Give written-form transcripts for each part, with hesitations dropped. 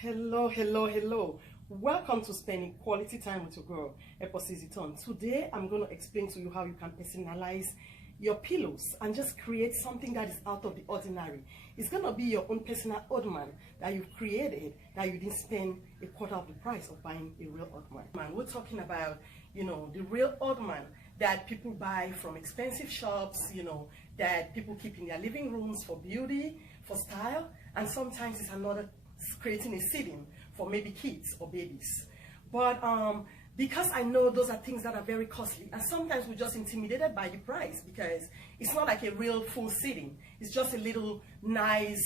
Hello, hello, hello. Welcome to spending quality time with your girl, Eposiziton. Today, I'm going to explain to you how you can personalize your pillows and just create something that is out of the ordinary. It's going to be your own personal Ottoman that you've created, that you didn't spend a quarter of the price of buying a real Ottoman. We're talking about, the real Ottoman that people buy from expensive shops, that people keep in their living rooms for beauty, for style, and sometimes it's another creating a seating for maybe kids or babies. But because I know those are things that are very costly, and sometimes we're just intimidated by the price because it's not like a real full seating. It's just a little nice,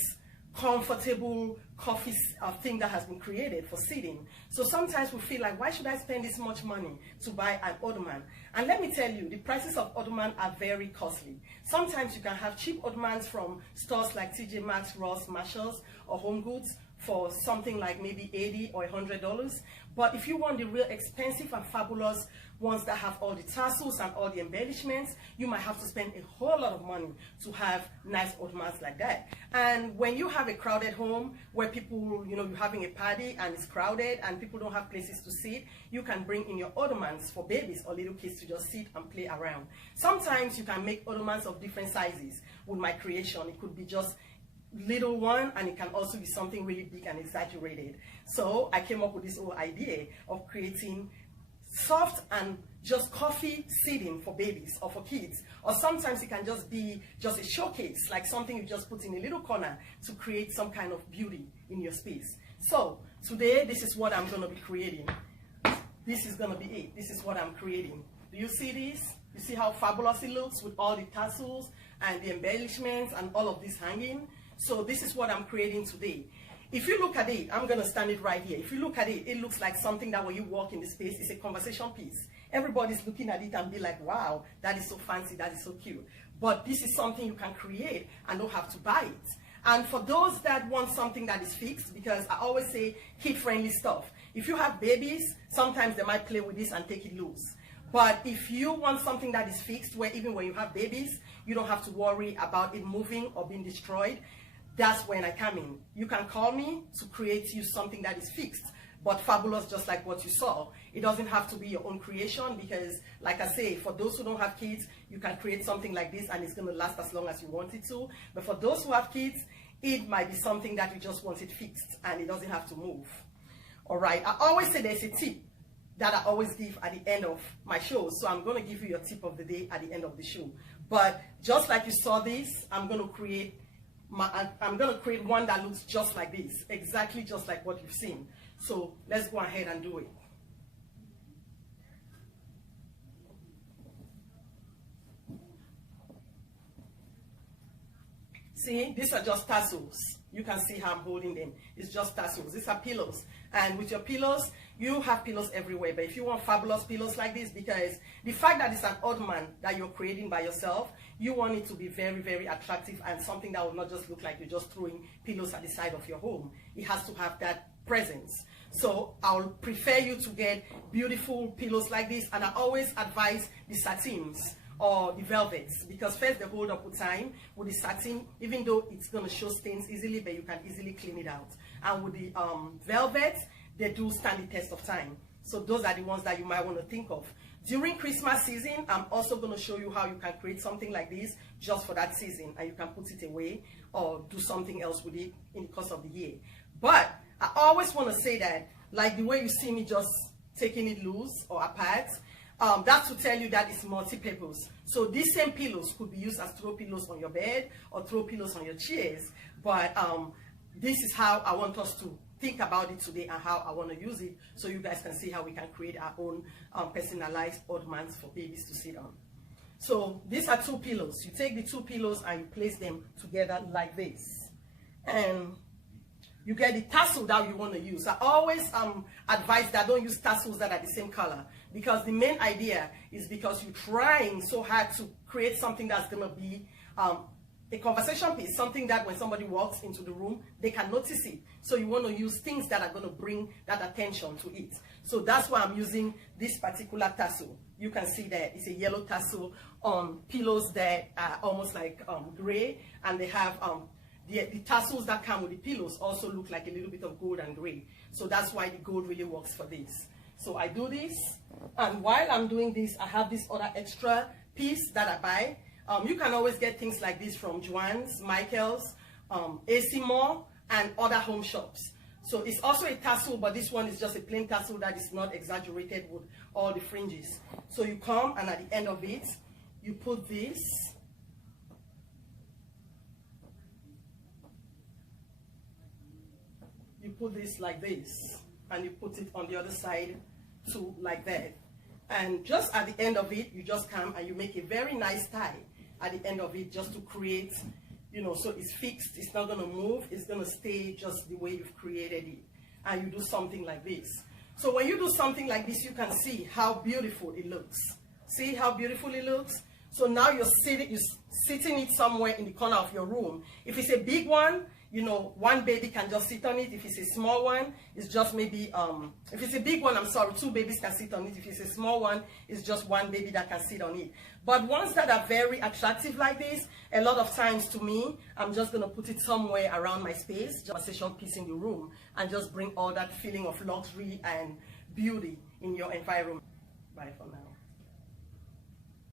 comfortable coffee thing that has been created for sitting. So sometimes we feel like, why should I spend this much money to buy an Ottoman? And let me tell you, the prices of Ottoman are very costly. Sometimes you can have cheap Ottomans from stores like TJ Maxx, Ross, Marshalls, or Home Goods for something like maybe $80 or $100. But if you want the real expensive and fabulous ones that have all the tassels and all the embellishments, you might have to spend a whole lot of money to have nice Ottomans like that. And when you have a crowded home where people, you're having a party and it's crowded and people don't have places to sit, you can bring in your Ottomans for babies or little kids to just sit and play around. Sometimes you can make Ottomans of different sizes with my creation. It could be just little one, and it can also be something really big and exaggerated. So I came up with this whole idea of creating soft and just coffee seating for babies or for kids, or sometimes it can just be just a showcase, like something you just put in a little corner to create some kind of beauty in your space. So today, this is what I'm going to be creating. This is going to be it. This is what I'm creating. Do you see this? You see how fabulous it looks with all the tassels and the embellishments and all of this hanging? So this is what I'm creating today. If you look at it, I'm going to stand it right here. If you look at it, it looks like something that when you walk in the space, it's a conversation piece. Everybody's looking at it and be like, wow, that is so fancy, that is so cute. But this is something you can create and don't have to buy it. And for those that want something that is fixed, because I always say kid-friendly stuff. If you have babies, sometimes they might play with this and take it loose. But if you want something that is fixed, where even when you have babies, you don't have to worry about it moving or being destroyed, that's when I come in. You can call me to create you something that is fixed, but fabulous, just like what you saw. It doesn't have to be your own creation because, like I say, for those who don't have kids, you can create something like this and it's going to last as long as you want it to. But for those who have kids, it might be something that you just want it fixed and it doesn't have to move. All right, I always say there's a tip that I always give at the end of my show. So I'm going to give you your tip of the day at the end of the show. But just like you saw this, I'm going to create one that looks just like this, exactly just like what you've seen. So let's go ahead and do it. See, these are just tassels. You can see how I'm holding them. It's just tassels. These are pillows. And with your pillows, you have pillows everywhere. But if you want fabulous pillows like this, because the fact that it's an Ottoman that you're creating by yourself, you want it to be very, very attractive and something that will not just look like you're just throwing pillows at the side of your home. It has to have that presence. So I'll prefer you to get beautiful pillows like this. And I always advise the satins or the velvets, because first they hold up with time. With the satin, even though it's going to show stains easily, but you can easily clean it out. And with the velvet, they do stand the test of time. So those are the ones that you might want to think of. During Christmas season, I'm also going to show you how you can create something like this just for that season, and you can put it away or do something else with it in the course of the year. But I always want to say that, like the way you see me just taking it loose or apart, that's to tell you that it's multi-purpose. So these same pillows could be used as throw pillows on your bed or throw pillows on your chairs. But this is how I want us to think about it today and how I want to use it, so you guys can see how we can create our own personalized Ottomans for babies to sit on. So these are two pillows. You take the two pillows and you place them together like this. And you get the tassel that you want to use. I always advise that don't use tassels that are the same color, because the main idea is because you're trying so hard to create something that's going to be a conversation piece, something that when somebody walks into the room, they can notice it. So you want to use things that are going to bring that attention to it. So that's why I'm using this particular tassel. You can see that it's a yellow tassel on pillows that are almost like gray, and they have the tassels that come with the pillows also look like a little bit of gold and gray. So that's why the gold really works for this. So I do this, and while I'm doing this, I have this other extra piece that I buy. You can always get things like this from Joann's, Michael's, AC Moore, and other home shops. So it's also a tassel, but this one is just a plain tassel that is not exaggerated with all the fringes. So you come, and at the end of it, you put this. You put this like this, and you put it on the other side too, like that. And just at the end of it, you just come and you make a very nice tie at the end of it, just to create, you know, so it's fixed, it's not gonna move, it's gonna stay just the way you've created it. And you do something like this. So when you do something like this, you can see how beautiful it looks. See how beautiful it looks? So now you're sitting it somewhere in the corner of your room. If it's a big one, you know, one baby can just sit on it. If it's a small one, it's just maybe, if it's a big one, I'm sorry, 2 babies can sit on it. If it's a small one, it's just 1 baby that can sit on it. But ones that are very attractive like this, a lot of times to me, I'm just gonna put it somewhere around my space, just a station piece in the room, and just bring all that feeling of luxury and beauty in your environment. Bye for now.